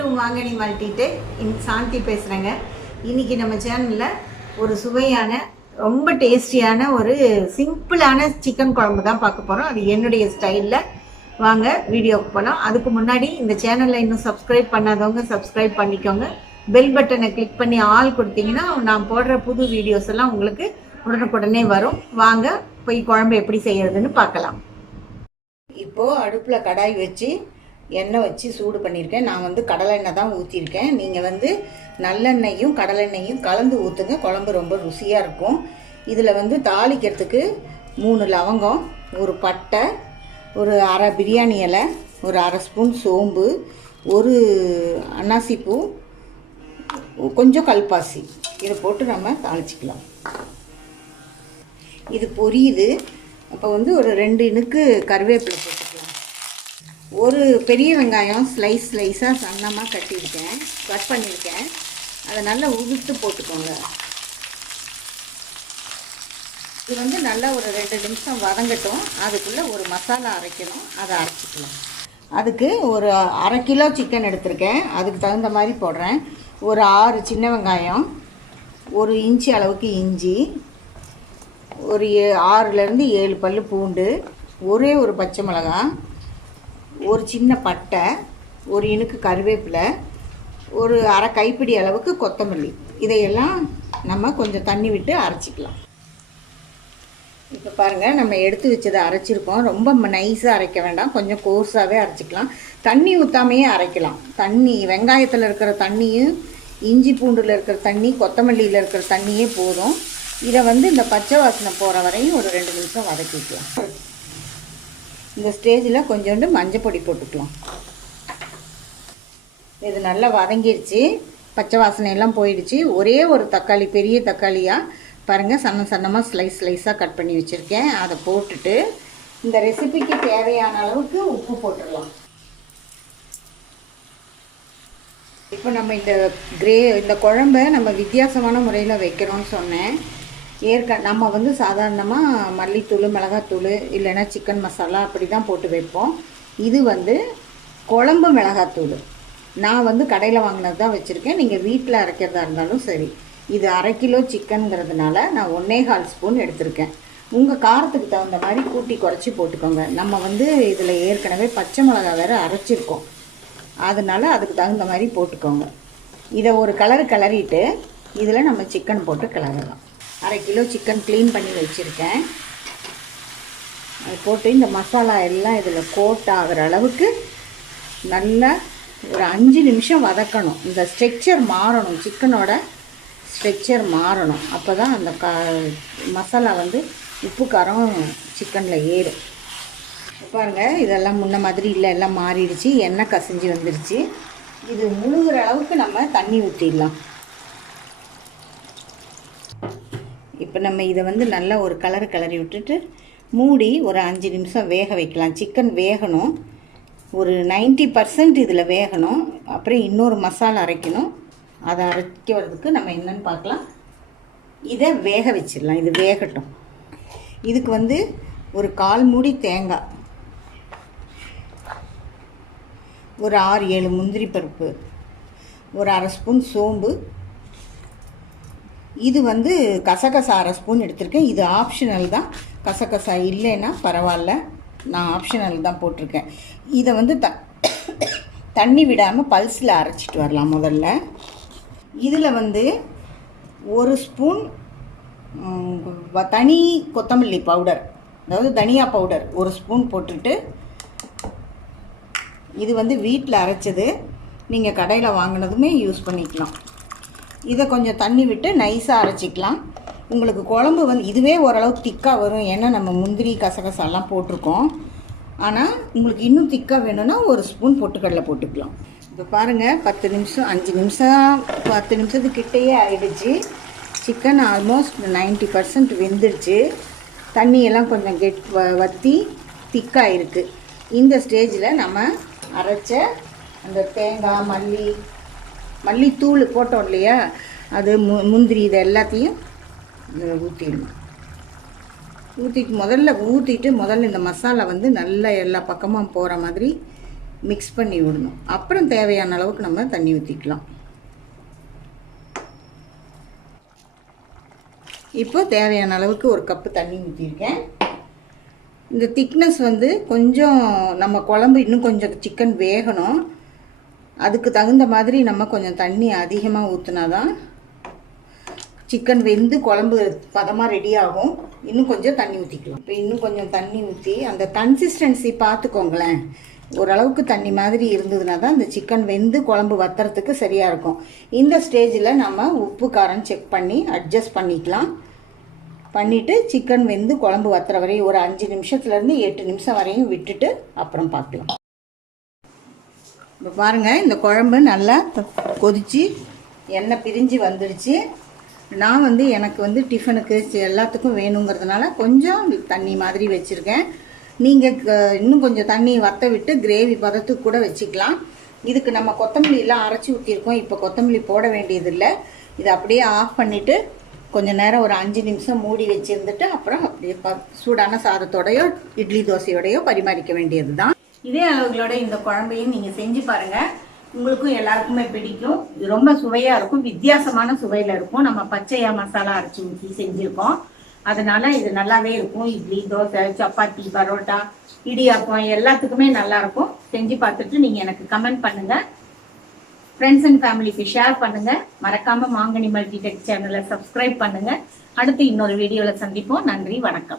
To மாங்கனி மல்டிட்டு. இன் சாந்தி பேசுகிறேங்க இன்றைக்கி நம்ம சேனலில் ஒரு சுவையான ரொம்ப டேஸ்டியான ஒரு சிம்பிளான சிக்கன் குழம்பு தான் பார்க்க போகிறோம் அது என்னுடைய ஸ்டைலில். வாங்க வீடியோக்கு போகலாம் அதுக்கு முன்னாடி இந்த சேனலில் இன்னும் சப்ஸ்கிரைப் பண்ணாதவங்க சப்ஸ்கிரைப் பண்ணிக்கோங்க. பெல் பட்டனை கிளிக் பண்ணி ஆல் கொடுத்தீங்கன்னா நான் போடுற புது வீடியோஸ் எல்லாம் உங்களுக்கு உடனுக்குடனே வரும். வாங்க போய் குழம்பு எப்படி செய்கிறதுன்னு பார்க்கலாம். இப்போது அடுப்பில் கடாய் வச்சு எண்ணெய் வச்சு சூடு பண்ணியிருக்கேன். நான் வந்து கடலை எண்ணெய் தான் ஊற்றிருக்கேன் நீங்கள் வந்து நல்லெண்ணெயும் கடலெண்ணெயும் கலந்து ஊற்றுங்க குழம்பு ரொம்ப ருசியாக இருக்கும். இதில் வந்து தாளிக்கிறதுக்கு மூணு லவங்கம் ஒரு பட்டை ஒரு அரை பிரியாணி இலை ஒரு அரை ஸ்பூன் சோம்பு ஒரு அன்னாசிப்பூ கொஞ்சம் கல்பாசி. இதை போட்டு நம்ம தாளிச்சிக்கலாம். இது பொரியுது. அப்போ வந்து ஒரு ரெண்டு இனுக்கு கருவேப்பிலை போட்டு ஒரு பெரிய வெங்காயம் ஸ்லைஸ் ஸ்லைஸாக சன்னமாக கட்டியிருக்கேன். கட் பண்ணியிருக்கேன். அதை நல்லா உதுத்து போட்டுக்கோங்க. இது வந்து நல்லா ஒரு ரெண்டு நிமிஷம் வதங்கட்டும். அதுக்குள்ளே ஒரு மசாலா அரைக்கணும். அதை அரைச்சிக்கலாம். அதுக்கு ஒரு அரை கிலோ சிக்கன் எடுத்திருக்கேன். அதுக்கு தகுந்த மாதிரி போடுறேன். ஒரு ஆறு சின்ன வெங்காயம் ஒரு இன்ச்சு அளவுக்கு இஞ்சி ஒரு ஏ ஆறுலேருந்து ஏழு பல் பூண்டு ஒரே ஒரு பச்சை மிளகாய் ஒரு சின்ன பட்டை ஒரு இனுக்கு கருவேப்பிலை ஒரு அரை கைப்பிடி அளவுக்கு கொத்தமல்லி. இதையெல்லாம் நம்ம கொஞ்சம் தண்ணி விட்டு அரைச்சிக்கலாம். இப்போ பாருங்கள் நம்ம எடுத்து வச்சதை அரைச்சிருக்கோம். ரொம்ப நைஸாக அரைக்க வேண்டாம். கொஞ்சம் கோர்ஸாகவே அரைச்சிக்கலாம். தண்ணி ஊற்றாமையே அரைக்கலாம். தண்ணி வெங்காயத்தில் இருக்கிற தண்ணியும் இஞ்சி பூண்டில் இருக்கிற தண்ணி கொத்தமல்லியில் இருக்கிற தண்ணியே போதும். இதை வந்து இந்த பச்சை வாசனை போகிற வரையும் ஒரு ரெண்டு நிமிஷம் வதக்கிக்கலாம். இந்த ஸ்டேஜில் கொஞ்சோண்டு மஞ்சள் பொடி போட்டுக்கலாம். இது நல்லா வதங்கிடுச்சு பச்சை வாசனை எல்லாம் போயிடுச்சு. ஒரே ஒரு தக்காளி பெரிய தக்காளியாக பாருங்கள் சன்ன சன்னமாக ஸ்லைஸ் ஸ்லைஸாக கட் பண்ணி வச்சுருக்கேன். அதை போட்டுட்டு இந்த ரெசிபிக்கு தேவையான அளவுக்கு உப்பு போட்டுடலாம். இப்போ நம்ம இந்த கிரே இந்த குழம்ப நம்ம வித்தியாசமான முறையில் வைக்கிறோம்னு சொன்னேன். ஏற்க நம்ம வந்து சாதாரணமாக மல்லித்தூள் மிளகாத்தூள் இல்லைன்னா சிக்கன் மசாலா அப்படி தான் போட்டு வைப்போம். இது வந்து குழம்பு மிளகாத்தூள். நான் வந்து கடையில் வாங்கினது தான் வச்சுருக்கேன். நீங்கள் வீட்டில் அரைக்கிறதா இருந்தாலும் சரி. இது அரை கிலோ சிக்கனுங்கிறதுனால நான் ஒன்றே கால் ஸ்பூன் எடுத்திருக்கேன். உங்கள் காரத்துக்கு தகுந்த மாதிரி கூட்டி குறைச்சி போட்டுக்கோங்க. நம்ம வந்து இதில் ஏற்கனவே பச்சை மிளகா வேறு அரைச்சிருக்கோம். அதனால அதுக்கு தகுந்த மாதிரி போட்டுக்கோங்க. இதை ஒரு கலர் கிளறிட்டு இதில் நம்ம சிக்கன் போட்டு கிளறலாம். அரை கிலோ சிக்கன் க்ளீன் பண்ணி வச்சுருக்கேன். அது போட்டு இந்த மசாலா எல்லாம் இதில் கோட் ஆகிற அளவுக்கு நல்லா ஒரு அஞ்சு நிமிஷம் வதக்கணும். இந்த ஸ்ட்ரெக்சர் மாறணும். சிக்கனோட ஸ்ட்ரெக்சர் மாறணும். அப்போ தான் அந்த க மசாலா வந்து உப்பு காரம் சிக்கனில் ஏறும். பாருங்கள் இதெல்லாம் முன்ன மாதிரி இல்லை. எல்லாம் மாறிடுச்சு. எண்ணெய் கசிஞ்சு வந்துடுச்சு இது முழுகிற அளவுக்கு நம்ம தண்ணி ஊற்றிடலாம் இப்போ நம்ம இதை வந்து நல்லா ஒரு கலர் கலரி விட்டுட்டு மூடி ஒரு அஞ்சு நிமிஷம் வேக வைக்கலாம். சிக்கன் வேகணும். ஒரு நைன்ட்டி பர்சன்ட் இதில் வேகணும். அப்புறம் இன்னொரு மசாலா அரைக்கணும். அதை அரைக்கிறதுக்கு நம்ம என்னன்னு பார்க்கலாம். இதை வேக வச்சிடலாம். இது வேகட்டும். இதுக்கு வந்து ஒரு கால் மூடி தேங்காய். ஒரு ஆறு ஏழு முந்திரி பருப்பு. ஒரு அரை ஸ்பூன் சோம்பு. இது வந்து கசகசா அரை ஸ்பூன் எடுத்திருக்கேன். இது ஆப்ஷனல் தான். கசகசா இல்லைன்னா பரவாயில்ல. நான் ஆப்ஷனல் தான் போட்டிருக்கேன். இதை வந்து த தண்ணி விடாமல் பல்ஸில் அரைச்சிட்டு வரலாம் முதல்ல. இதில் வந்து ஒரு ஸ்பூன் தனி கொத்தமல்லி பவுடர் அதாவது தனியா பவுடர் ஒரு ஸ்பூன் போட்டுட்டு இது வந்து வீட்டில் அரைச்சது. நீங்கள் கடையில் வாங்கினதுமே யூஸ் பண்ணிக்கலாம். இதை கொஞ்சம் தண்ணி விட்டு நைஸாக அரைச்சிக்கலாம். உங்களுக்கு குழம்பு வந்து இதுவே ஓரளவுக்கு திக்காக வரும். ஏன்னா நம்ம முந்திரி கசகசாலாம் போட்டிருக்கோம். ஆனால் உங்களுக்கு இன்னும் திக்காக வேணும்னா ஒரு ஸ்பூன் பொட்டுக்கடலை போட்டுக்கலாம். இப்போ பாருங்கள் பத்து நிமிஷம் அஞ்சு நிமிஷம் பத்து நிமிஷத்துக்கிட்டேயே ஆயிடுச்சு. சிக்கன் ஆல்மோஸ்ட் நைன்ட்டி பர்சன்ட் வெந்துடுச்சு. தண்ணியெல்லாம் கொஞ்சம் கெட் வ வற்றி திக்காக இருக்குது இந்த ஸ்டேஜில் நம்ம அரைச்ச அந்த தேங்காய் மல்லி மல்லித்தூள் போட்டோம் இல்லையா? அது மு முந்திரி இது எல்லாத்தையும் ஊற்றிடணும் ஊற்றிட்டு முதல்ல ஊற்றிட்டு முதல்ல இந்த மசாலா வந்து நல்லா எல்லா பக்கமும் போகிற மாதிரி மிக்ஸ் பண்ணி விடணும். அப்புறம் தேவையான அளவுக்கு நம்ம தண்ணி ஊற்றிக்கலாம் இப்போ தேவையான அளவுக்கு ஒரு கப்பு தண்ணி ஊற்றிருக்கேன் இந்த திக்னஸ் வந்து கொஞ்சம் நம்ம குழம்பு இன்னும் கொஞ்சம் சிக்கன் வேகணும். அதுக்கு தகுந்த மாதிரி நம்ம கொஞ்சம் தண்ணி அதிகமாக ஊற்றினா தான் சிக்கன் வெந்து குழம்பு பதமாக ரெடி ஆகும். இன்னும் கொஞ்சம் தண்ணி ஊற்றிக்கலாம் இப்போ இன்னும் கொஞ்சம் தண்ணி ஊற்றி அந்த கன்சிஸ்டன்சி பார்த்துக்கோங்களேன் ஓரளவுக்கு தண்ணி மாதிரி இருந்ததுனா தான் இந்த சிக்கன் வெந்து குழம்பு வத்துறதுக்கு சரியாக இருக்கும். இந்த ஸ்டேஜில் நம்ம உப்பு காரம் செக் பண்ணி அட்ஜஸ்ட் பண்ணிக்கலாம். பண்ணிவிட்டு சிக்கன் வெந்து குழம்பு வத்துற வரையும் ஒரு அஞ்சு நிமிஷத்துலேருந்து எட்டு நிமிஷம் வரையும் விட்டுட்டு அப்புறம் பார்க்கலாம். இப்போ பாருங்கள் இந்த குழம்பு நல்லா கொதித்து எண்ணெய் பிரிஞ்சு வந்துடுச்சு. நான் வந்து எனக்கு வந்து டிஃபனுக்கு எல்லாத்துக்கும் வேணுங்கிறதுனால கொஞ்சம் தண்ணி மாதிரி வச்சுருக்கேன். நீங்கள் இன்னும் கொஞ்சம் தண்ணி வத்த விட்டு கிரேவி பதத்துக்கு கூட வச்சுக்கலாம். இதுக்கு நம்ம கொத்தமல்லிலாம் அரைச்சி ஊற்றிருக்கோம் இப்போ கொத்தமல்லி போட வேண்டியதில்லை. இதை அப்படியே ஆஃப் பண்ணிவிட்டு கொஞ்சம் நேரம் ஒரு அஞ்சு நிமிஷம் மூடி வச்சுருந்துட்டு அப்புறம் அப்படியே சூடான சாதத்தோடையோ இட்லி தோசையோடையோ பரிமாறிக்க வேண்டியது தான் இதே அளவுகளோட இந்த குழம்பையும் நீங்கள் செஞ்சு பாருங்கள் உங்களுக்கும் எல்லாருக்குமே பிடிக்கும். இது ரொம்ப சுவையாக இருக்கும். வித்தியாசமான சுவையில் இருக்கும். நம்ம பச்சையா மசாலா அரைச்சி ஊற்றி செஞ்சுருக்கோம். அதனால இது நல்லாவே இருக்கும். இட்லி தோசை சப்பாத்தி பரோட்டா இடியாப்பம் எல்லாத்துக்குமே நல்லா இருக்கும். செஞ்சு பார்த்துட்டு நீங்கள் எனக்கு கமெண்ட் பண்ணுங்கள் ஃப்ரெண்ட்ஸ் அண்ட் ஃபேமிலிக்கு ஷேர் பண்ணுங்க. மறக்காம மாங்கனி மல்டி டெக் சேனலை சப்ஸ்கிரைப் பண்ணுங்க. அடுத்து இன்னொரு வீடியோல சந்திப்போம். நன்றி வணக்கம்.